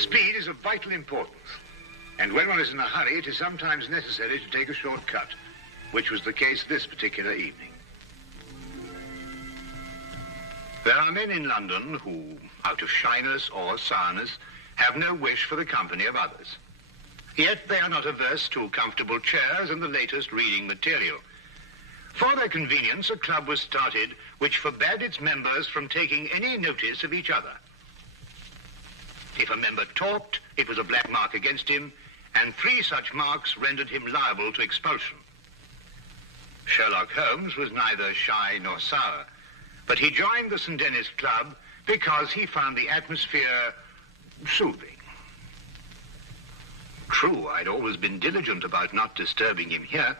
Speed is of vital importance. And when one is in a hurry, it is sometimes necessary to take a shortcut, which was the case this particular evening. There are men in London who, out of shyness or sourness, have no wish for the company of others. Yet they are not averse to comfortable chairs and the latest reading material. For their convenience, a club was started which forbade its members from taking any notice of each other. If a member talked, it was a black mark against him, and 3 such marks rendered him liable to expulsion. Sherlock Holmes was neither shy nor sour, but he joined the St. Denis Club because he found the atmosphere soothing. True, I'd always been diligent about not disturbing him here,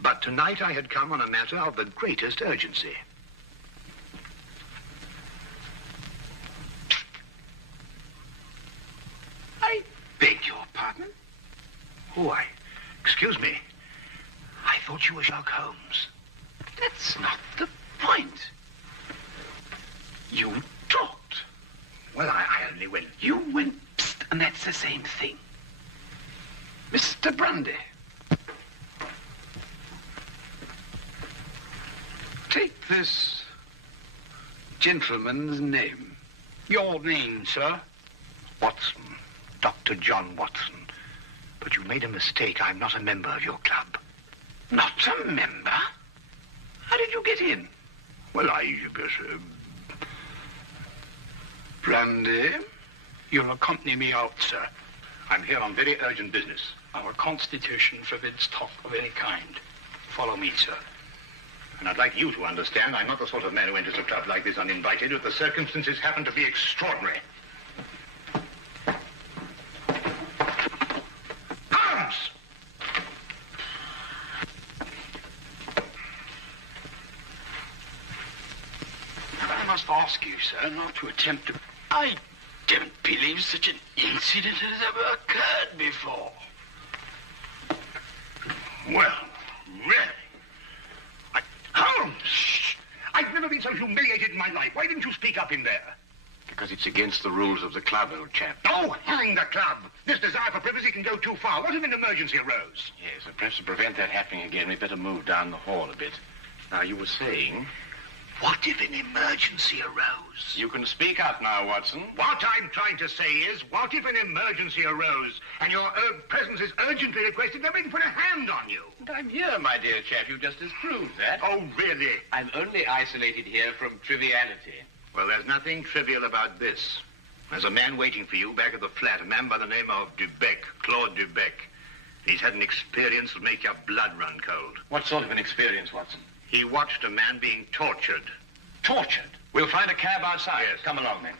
but tonight I had come on a matter of the greatest urgency. I beg your pardon? Oh, excuse me. I thought you were Sherlock Holmes. That's not the point. You talked. Well, I only went... You went psst, and that's the same thing. Mr. Grundy. Take this gentleman's name. Your name, sir? Watson. Dr. John Watson. But you made a mistake. I'm not a member of your club. Not a member? How did you get in? Well, Brandy, you'll accompany me out, sir. I'm here on very urgent business. Our constitution forbids talk of any kind. Follow me, sir. And I'd like you to understand I'm not the sort of man who enters a club like this uninvited if the circumstances happen to be extraordinary. Holmes! I must ask you, sir, not to attempt to... I don't believe such an incident has ever occurred before. Well, really? Holmes! Shh! I've never been so humiliated in my life. Why didn't you speak up in there? Because it's against the rules of the club, old chap. Oh, hang the club! This desire for privacy can go too far. What if an emergency arose? Yes, and perhaps to prevent that happening again, we'd better move down the hall a bit. Now, you were saying... What if an emergency arose? You can speak up now, Watson. What I'm trying to say is, what if an emergency arose and your presence is urgently requested? They're waiting for a hand on you. And I'm here, my dear chap. You just disproved that. Oh, really? I'm only isolated here from triviality. Well, there's nothing trivial about this. There's a man waiting for you back at the flat, a man by the name of Dubec, Claude Dubec. He's had an experience that'll make your blood run cold. What sort of an experience, Watson? He watched a man being tortured. Tortured? We'll find a cab outside. Yes. Come along, then.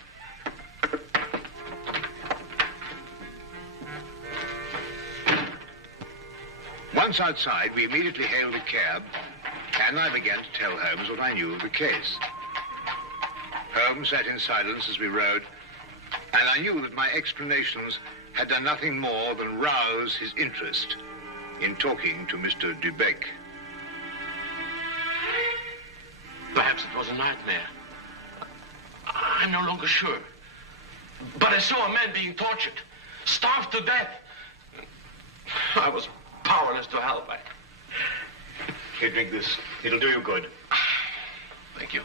Once outside, we immediately hailed a cab, and I began to tell Holmes what I knew of the case. Holmes sat in silence as we rode, and I knew that my explanations had done nothing more than rouse his interest in talking to Mr. Dubec. Perhaps it was a nightmare. I'm no longer sure. But I saw a man being tortured, starved to death. I was powerless to help. Here, drink this. It'll do you good. Thank you.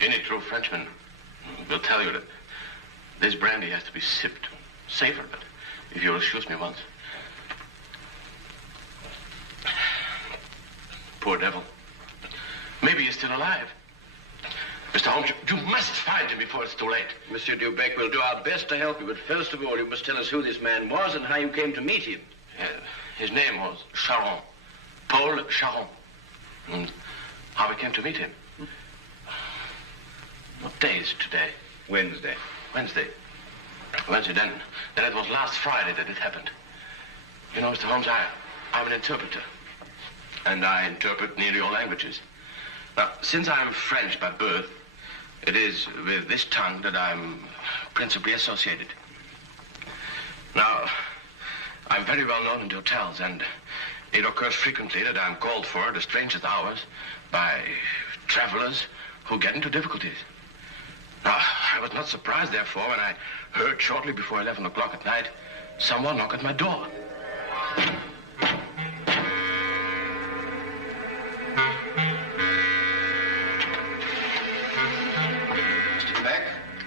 Any true Frenchman will tell you that this brandy has to be sipped. Safer, but if you'll excuse me once. Poor devil. Maybe he's still alive. Mr. Holmes, you must find him before it's too late. Monsieur Dubec, we'll do our best to help you, but first of all, you must tell us who this man was and how you came to meet him. His name was Charon. Paul Charon. And how we came to meet him. What day is it today? Wednesday. Wednesday. Wednesday, then it was last Friday that it happened. You know, Mr. Holmes, I'm an interpreter. And I interpret nearly all languages. Now, since I'm French by birth, it is with this tongue that I'm principally associated. Now, I'm very well known in hotels, and it occurs frequently that I'm called for at the strangest hours by travelers who get into difficulties. Now, I was not surprised, therefore, when I heard shortly before 11 o'clock at night someone knock at my door. Mr. Beck?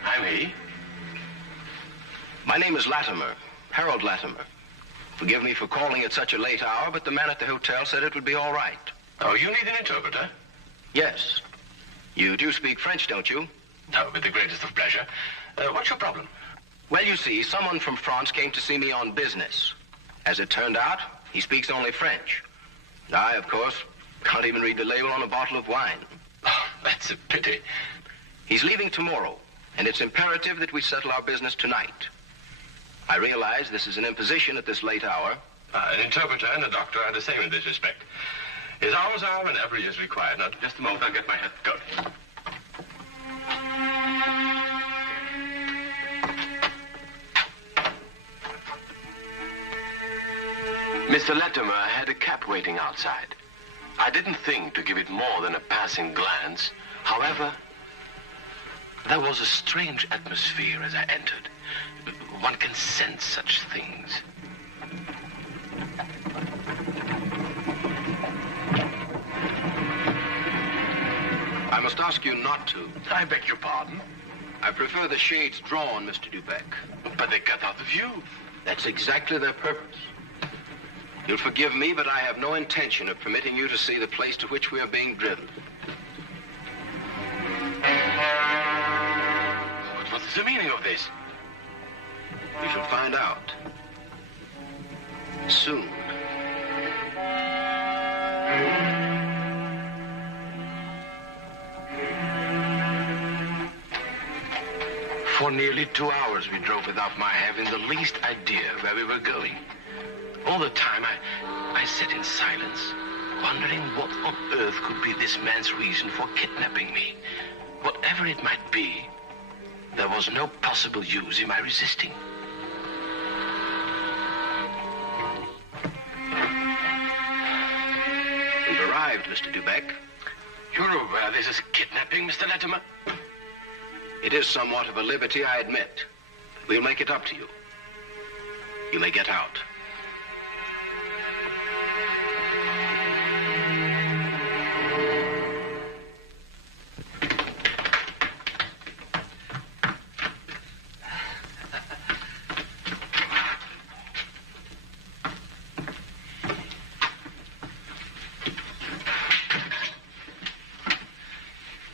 I'm he. My name is Latimer, Harold Latimer. Forgive me for calling at such a late hour, but the man at the hotel said it would be all right. Oh, you need an interpreter? Yes. You do speak French, don't you? No, with the greatest of pleasure. What's your problem? Well, you see, someone from France came to see me on business. As it turned out, he speaks only French. I, of course, can't even read the label on a bottle of wine. Oh, that's a pity. He's leaving tomorrow, and it's imperative that we settle our business tonight. I realize this is an imposition at this late hour. An interpreter and a doctor are the same in this respect. His hours are whenever he is required. Now, just a moment, I'll get my hat. Go. Mr. Latimer had a cab waiting outside. I didn't think to give it more than a passing glance. However, there was a strange atmosphere as I entered. One can sense such things. I must ask you not to. I beg your pardon? I prefer the shades drawn, Mr. Dubeck. But they cut out the view. That's exactly their purpose. You'll forgive me, but I have no intention of permitting you to see the place to which we are being driven. What is the meaning of this? You shall find out. Soon. For nearly 2 hours we drove without my having the least idea where we were going. All the time I sat in silence, wondering what on earth could be this man's reason for kidnapping me. Whatever it might be, there was no possible use in my resisting. We've arrived, Mr. Dubeck. You're aware this is kidnapping, Mr. Latimer? It is somewhat of a liberty, I admit. We'll make it up to you. You may get out.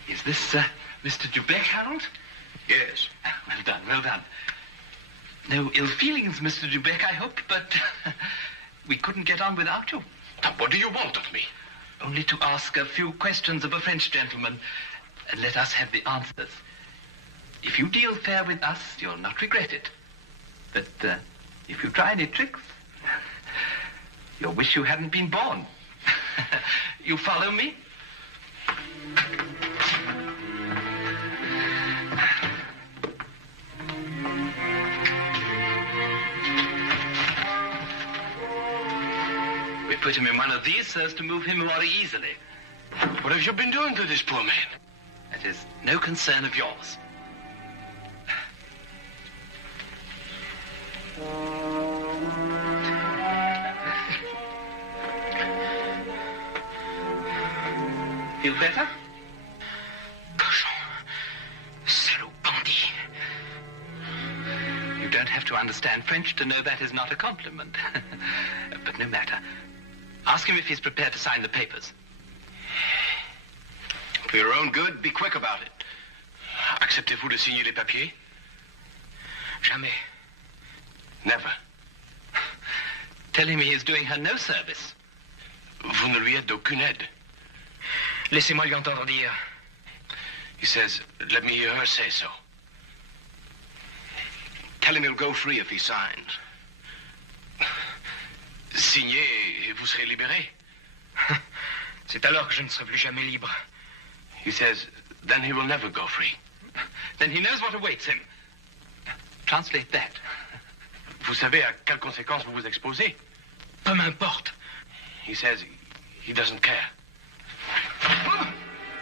Is this Mr. Dubeck, Harold? Yes. Well done, well done. No ill feelings, Mr. Dubeck, I hope, but we couldn't get on without you. Now, what do you want of me? Only to ask a few questions of a French gentleman and let us have the answers. If you deal fair with us, you'll not regret it. But if you try any tricks, you'll wish you hadn't been born. You follow me? We put him in one of these so as to move him more easily. What have you been doing to this poor man? That is no concern of yours. Feel better? Cochon. Salaud bandit. You don't have to understand French to know that is not a compliment. But no matter. Ask him if he's prepared to sign the papers. For your own good, be quick about it. Acceptez-vous de signer les papiers? Jamais. Never. Tell him he is doing her no service. Vous ne lui êtes d'aucune aide. Laissez-moi lui entendre dire. He says, let me hear her say so. Tell him he'll go free if he signs. Signez et vous serez libéré. C'est alors que je ne serai plus jamais libre. He says, then he will never go free. Then he knows what awaits him. Translate that. Vous savez à quelles conséquences vous vous exposez? Peu m'importe. He says he doesn't care.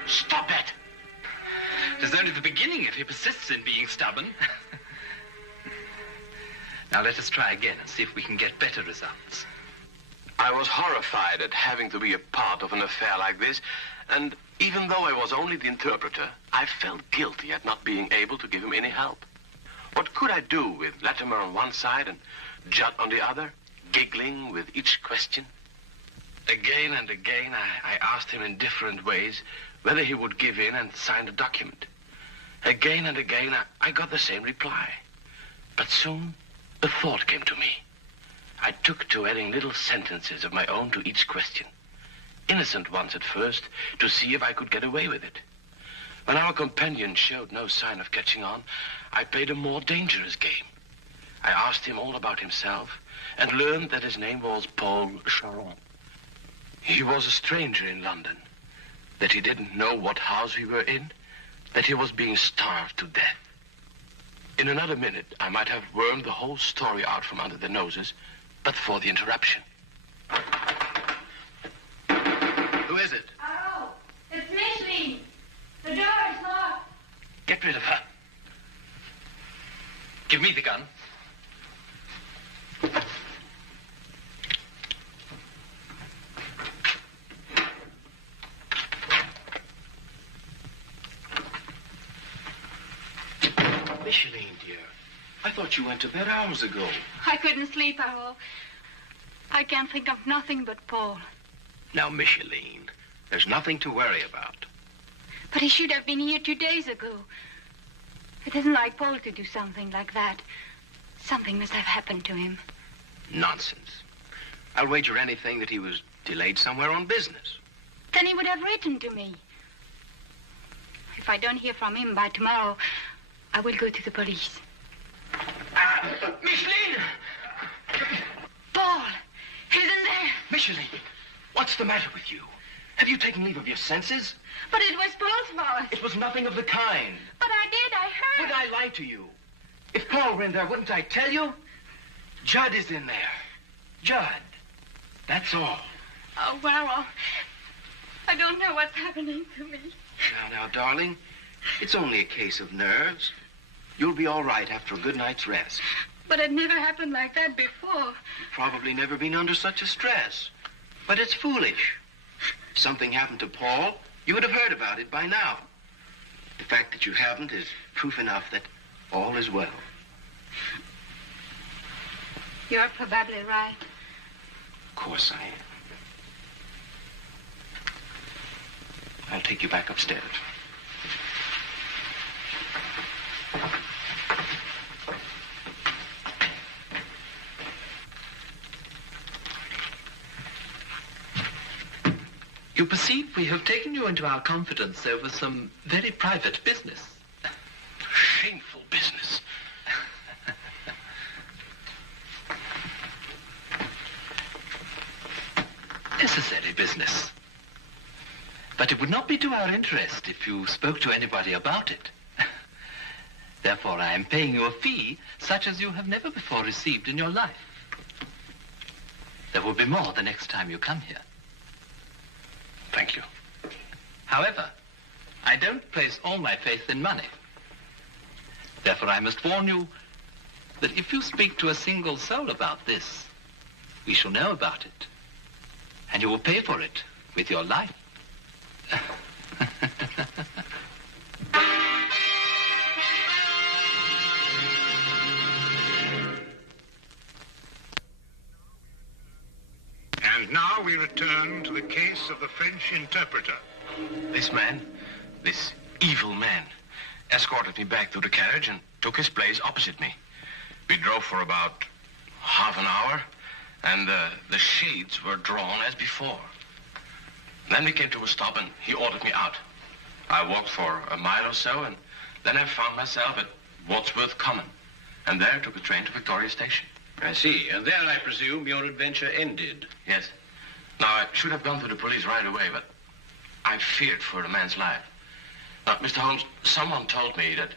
Stop it! It is only the beginning if he persists in being stubborn. Now let us try again and see if we can get better results. I was horrified at having to be a part of an affair like this, and even though I was only the interpreter, I felt guilty at not being able to give him any help. What could I do with Latimer on one side and Judd on the other, giggling with each question? Again and again, I asked him in different ways whether he would give in and sign the document. Again and again, I got the same reply. But soon, a thought came to me. I took to adding little sentences of my own to each question. Innocent ones at first, to see if I could get away with it. When our companion showed no sign of catching on, I played a more dangerous game. I asked him all about himself and learned that his name was Paul Charon. He was a stranger in London, that he didn't know what house we were in, that he was being starved to death. In another minute, I might have wormed the whole story out from under their noses, but for the interruption. Who is it? Oh, it's Micheline. The door is locked. Get rid of her. Give me the gun. Micheline, dear, I thought you went to bed hours ago. I couldn't sleep at all. I can't think of nothing but Paul. Now, Micheline, there's nothing to worry about. But he should have been here 2 days ago. It isn't like Paul to do something like that. Something must have happened to him. Nonsense. I'll wager anything that he was delayed somewhere on business. Then he would have written to me. If I don't hear from him by tomorrow, I will go to the police. Micheline! Paul! He's in there! Micheline, what's the matter with you? Have you taken leave of your senses? But it was Paul's voice. It was nothing of the kind. But I did. I heard. Would I lie to you? If Paul were in there, wouldn't I tell you? Judd is in there. Judd. That's all. Oh, well, I don't know what's happening to me. Now, darling, it's only a case of nerves. You'll be all right after a good night's rest. But it never happened like that before. You've probably never been under such a stress. But it's foolish. If something happened to Paul, you would have heard about it by now. The fact that you haven't is proof enough that all is well. You're probably right. Of course I am. I'll take you back upstairs. You perceive we have taken you into our confidence over some very private business. Shameful business. Necessary business. But it would not be to our interest if you spoke to anybody about it. Therefore, I am paying you a fee such as you have never before received in your life. There will be more the next time you come here. Thank you. However, I don't place all my faith in money. Therefore, I must warn you that if you speak to a single soul about this, we shall know about it. And you will pay for it with your life. And now we return to the case of the French interpreter. This man, this evil man, escorted me back to the carriage and took his place opposite me. We drove for about half an hour, and the shades were drawn as before. Then we came to a stop, and he ordered me out. I walked for a mile or so, and then I found myself at Wadsworth Common, and there took a train to Victoria Station. I see. And there, I presume, your adventure ended. Yes. Now, I should have gone to the police right away, but I feared for the man's life. Now, Mr. Holmes, someone told me that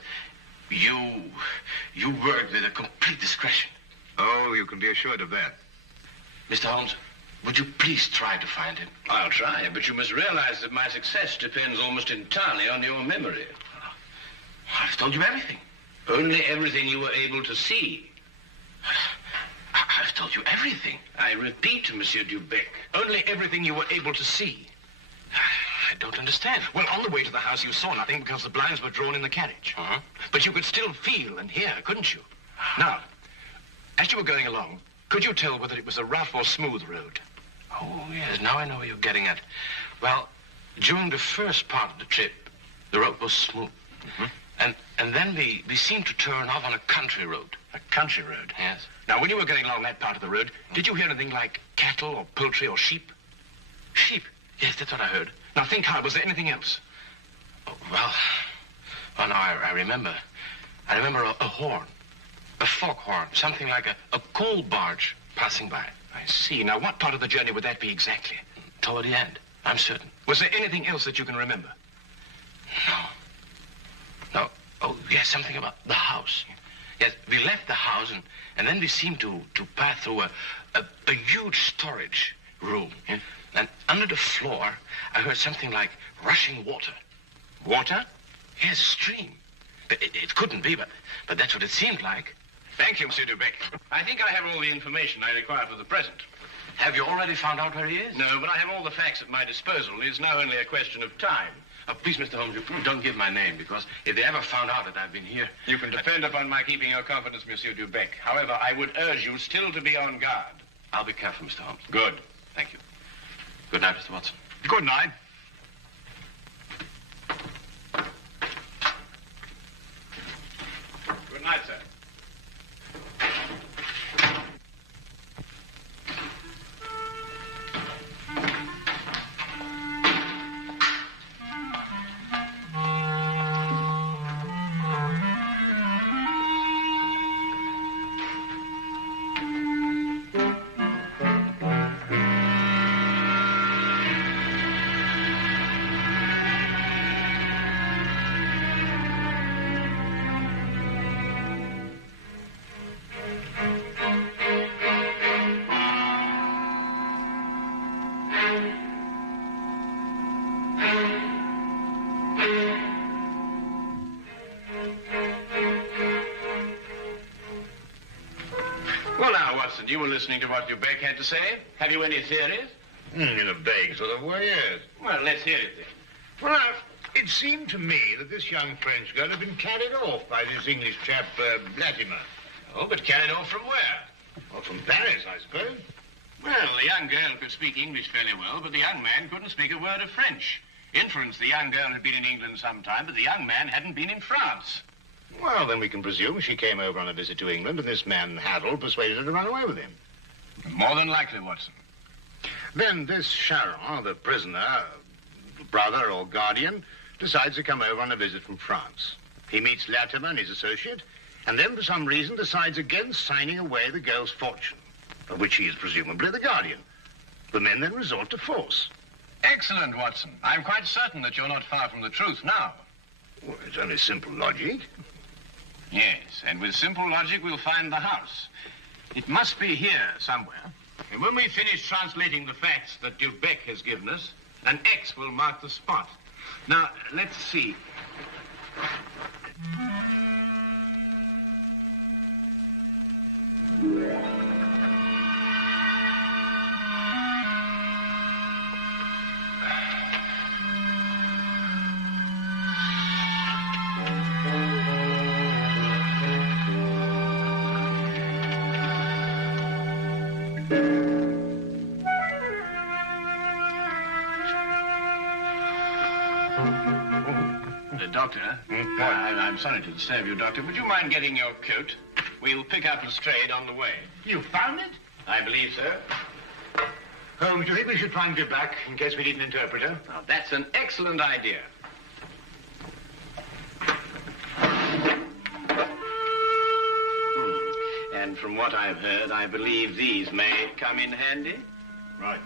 you worked with a complete discretion. Oh, you can be assured of that. Mr. Holmes, would you please try to find him? I'll try, but you must realize that my success depends almost entirely on your memory. I've told you everything. Only everything you were able to see. I've told you everything. I repeat, Monsieur Dubec. Only everything you were able to see. I don't understand. Well, on the way to the house, you saw nothing because the blinds were drawn in the carriage. Uh-huh. But you could still feel and hear, couldn't you? Now, as you were going along, could you tell whether it was a rough or smooth road? Oh, yes, now I know what you're getting at. Well, during the first part of the trip, the road was smooth. Mm-hmm. And then we seemed to turn off on a country road. A country road? Yes. Now, when you were going along that part of the road, did you hear anything like cattle or poultry or sheep? Sheep? Yes, that's what I heard. Now, think hard. Was there anything else? Oh, well, now I remember. I remember a horn, a foghorn, something like a coal barge passing by. I see. Now, what part of the journey would that be exactly? Toward the end, I'm certain. Was there anything else that you can remember? No. Oh, yes, something about the house. Yes, we left the house, and then we seemed to pass through a huge storage room. Yeah. And under the floor, I heard something like rushing water. Water? Yes, a stream. It couldn't be, but that's what it seemed like. Thank you, Monsieur Dubec. I think I have all the information I require for the present. Have you already found out where he is? No, but I have all the facts at my disposal. It's now only a question of time. Please, Mr. Holmes, you don't give my name, because if they ever found out that I've been here... You can depend upon my keeping your confidence, Monsieur Dubec. However, I would urge you still to be on guard. I'll be careful, Mr. Holmes. Good. Thank you. Good night, Mr. Watson. Good night. Good night, sir. Well, now, Watson, you were listening to what Dubec had to say. Have you any theories? In a vague sort of way, yes. Well, let's hear it then. Well, it seemed to me that this young French girl had been carried off by this English chap, Latimer. Oh, but carried off from where? Well, from Paris, I suppose. Well, the young girl could speak English fairly well, but the young man couldn't speak a word of French. Inference, the young girl had been in England some time, but the young man hadn't been in France. Well, then we can presume she came over on a visit to England, and this man, Harold, persuaded her to run away with him. More than likely, Watson. Then this Charon, the prisoner, brother or guardian, decides to come over on a visit from France. He meets Latimer and his associate, and then for some reason decides against signing away the girl's fortune, of which he is presumably the guardian. The men then resort to force. Excellent, Watson. I'm quite certain that you're not far from the truth now. Well, it's only simple logic. Yes, and with simple logic, we'll find the house. It must be here somewhere. And when we finish translating the facts that Dubec has given us, an X will mark the spot. Now, let's see. Doctor, I'm sorry to disturb you, Doctor. Would you mind getting your coat? We'll pick up Lestrade on the way. You found it? I believe so. Holmes, do you think we should try and get back in case we need an interpreter? Now, that's an excellent idea. And from what I've heard, I believe these may come in handy. Right.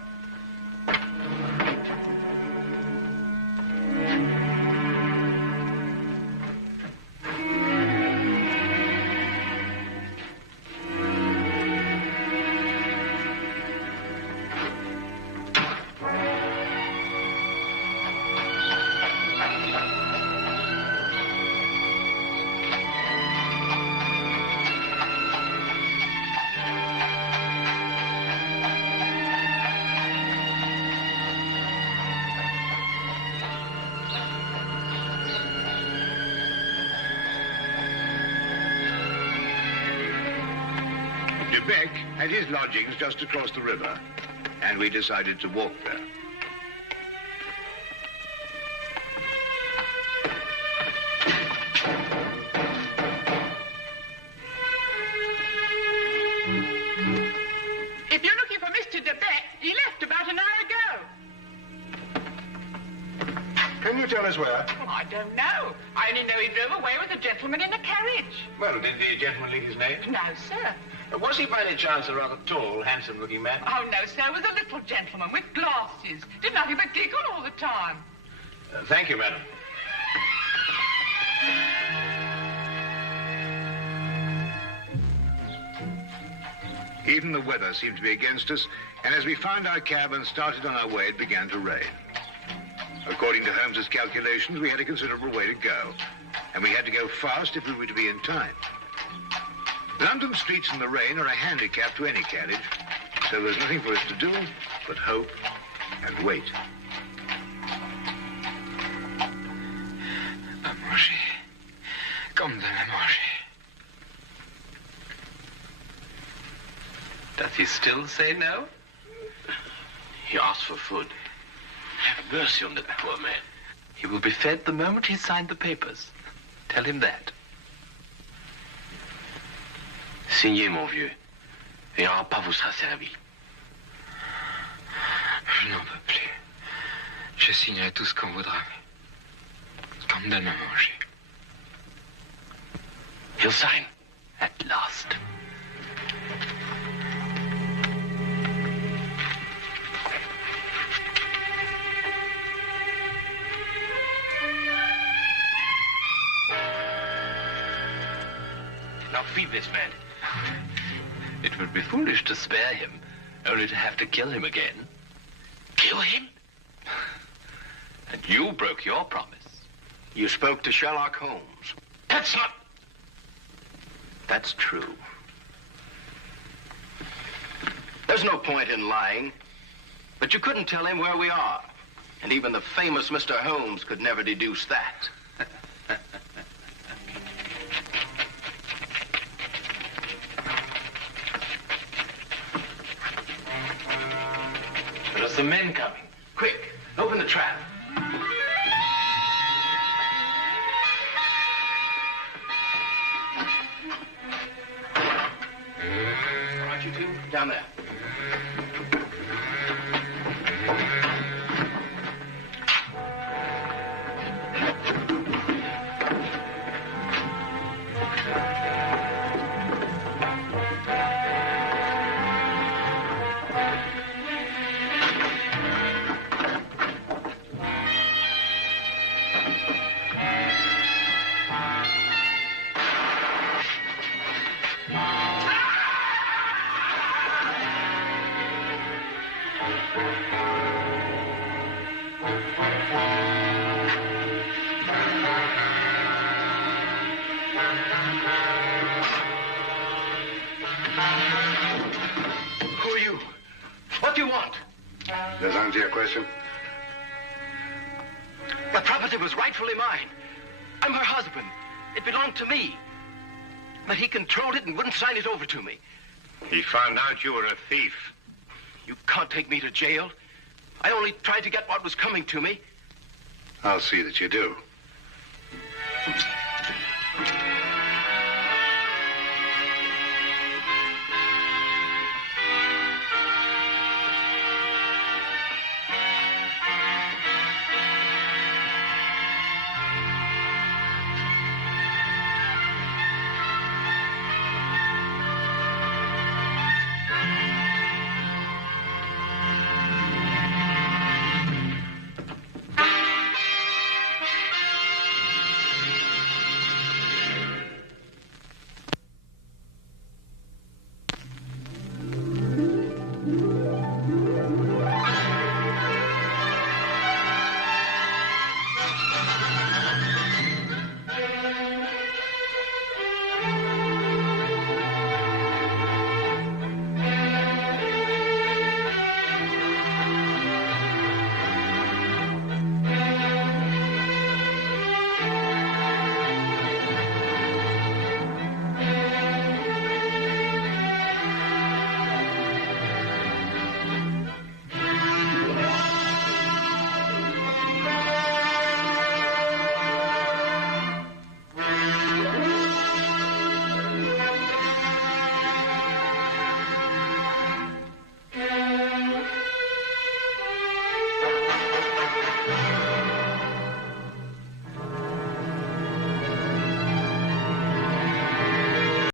Dubec had his lodgings just across the river, and we decided to walk there. If you're looking for Mr. Dubec, he left about an hour ago. Can you tell us where? Well, I don't know. I only know he drove away with a gentleman in a carriage. Well, did the gentleman leave his name? No, sir. Was he by any chance a rather tall, handsome-looking man? Oh, no, sir. It was a little gentleman with glasses. Did nothing but giggle all the time. Thank you, madam. Even the weather seemed to be against us, and as we found our cab and started on our way, it began to rain. According to Holmes's calculations, we had a considerable way to go, and we had to go fast if we were to be in time. London streets in the rain are a handicap to any carriage, so there's nothing for us to do but hope and wait. À manger. Comme de la manger. Does he still say no? He asked for food. Have mercy on that poor man. He will be fed the moment he's signed the papers. Tell him that. Signez, mon vieux, et un repas vous sera servi. Je n'en peux plus. Je signerai tout ce qu'on voudra. Qu'on me donne à manger. He'll sign. At last. Now feed this man. It would be foolish to spare him, only to have to kill him again. Kill him? And you broke your promise. You spoke to Sherlock Holmes. That's not... That's true. There's no point in lying. But you couldn't tell him where we are. And even the famous Mr. Holmes could never deduce that. There's the men coming. Quick, open the trap. All right, you two, down there. Who are you? What do you want? Does that answer your question? The property was rightfully mine. I'm her husband. It belonged to me. But he controlled it and wouldn't sign it over to me. He found out you were a thief. You can't take me to jail. I only tried to get what was coming to me. I'll see that you do.